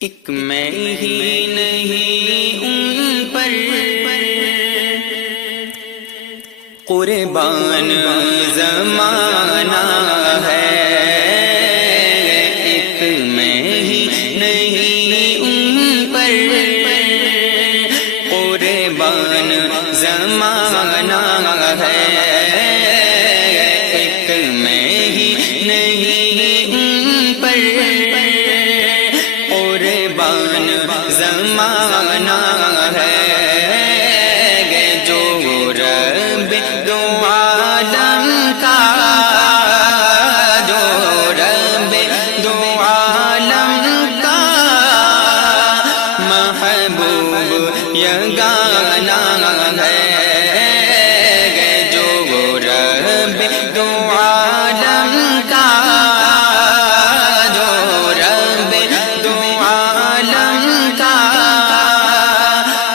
ایک میں ہی نہیں ان پر قربان زمانہ ہے، ایک میں ہی نہیں ان پر قربان زمانہ ہے، ایک میں ہی نہیں ان پر قربان زمانہ ہے، جو رب دو عالم کا، جو رب دو عالم کا محبوب یگانہ ہے، جو رب دو عالم کا، جو رب دو عالم کا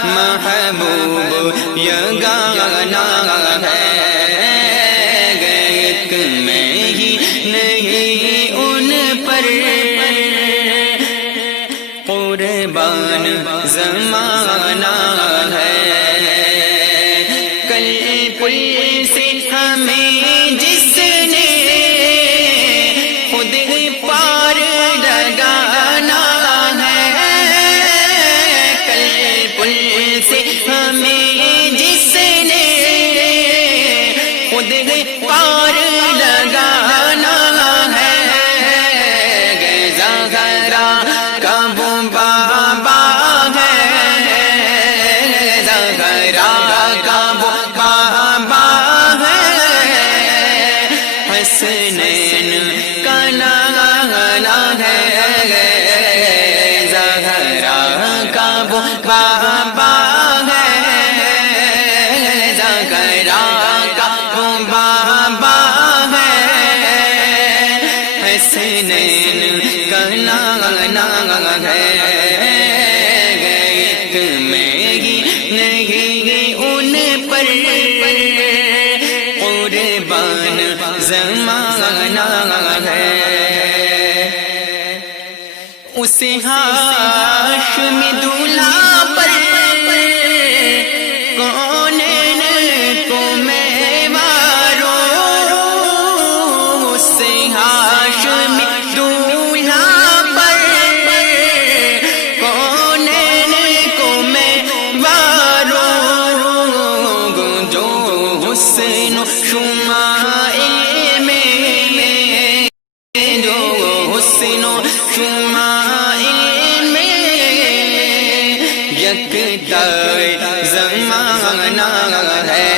محبوب یگانہ ہے، ایک میں ہی نہیں ان پر قربان زمانہ ہے، کل پل سے ہمیں جس نے خود پار لگانا ہے، کل پل سے ہمیں جس نے خود پار لگانا ہے، زہرا کا وہ بابا ہے، زہرا کا وہ بابا ہے، حسنین کا نانا ہے، زہرا کا وہ بابا ہے، زہرا کا وہ بابا ہے، حسنین کا نانا ہے، ایک میں ہی نہیں ان پر قربان زمانہ ہے، اس ہاشمی دولہا پر کونین کو میں ماروں، اس ہاشمی دولہا پر کونین کو میں ماروں، جو حسن و شمائل میں، جو حسن و شمائل میں یکتا زمانہ ہے،